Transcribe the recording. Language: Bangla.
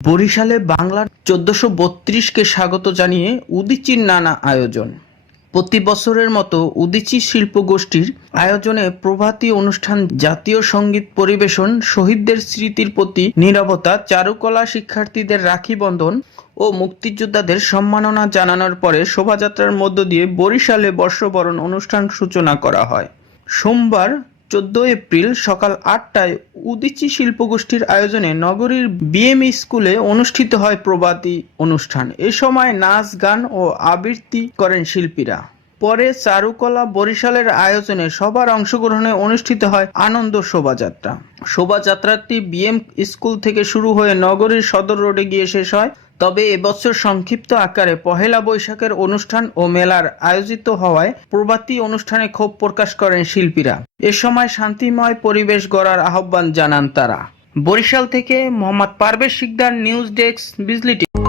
বরিশালে বাংলার ১৪৩২কে স্বাগত জানিয়ে উদীচীর নানা আয়োজন। প্রতি বছরের মতো উদীচী শিল্পগোষ্ঠীর আয়োজনে প্রভাতী অনুষ্ঠান, জাতীয় সঙ্গীত পরিবেশন, শহীদদের স্মৃতির প্রতি নীরবতা, চারুকলা, শিক্ষার্থীদের রাখি বন্ধন ও মুক্তিযোদ্ধাদের সম্মাননা জানানোর পরে শোভাযাত্রার মধ্য দিয়ে বরিশালে বর্ষবরণ অনুষ্ঠান সূচনা করা হয়। সোমবার ১৪ এপ্রিল সকাল ৮টায় উদীচী শিল্পগোষ্ঠীর আয়োজনে নগরীর বিএমই স্কুলে অনুষ্ঠিত হয় প্রভাতী অনুষ্ঠান। এ সময় নাচ, গান ও আবৃত্তি করেন শিল্পীরা। পরে চারুকলা বরিশালের আয়োজনে সবার অংশগ্রহণে অনুষ্ঠিত হয় আনন্দ শোভাযাত্রা। শোভাযাত্রাটি বিএম স্কুল থেকে শুরু হয়ে নগরীর সদর রোডে গিয়ে শেষ হয়। তবে এবছর সংক্ষিপ্ত আকারে পহেলা বৈশাখের অনুষ্ঠান ও মেলার আয়োজিত হওয়ায় প্রভাতী অনুষ্ঠানে ক্ষোভ প্রকাশ করেন শিল্পীরা। এ সময় শান্তিময় পরিবেশ গড়ার আহ্বান জানান তারা। বরিশাল থেকে মোহাম্মদ পারভেজ শিকদার, নিউজ ডেস্ক, বিজলি টিভি।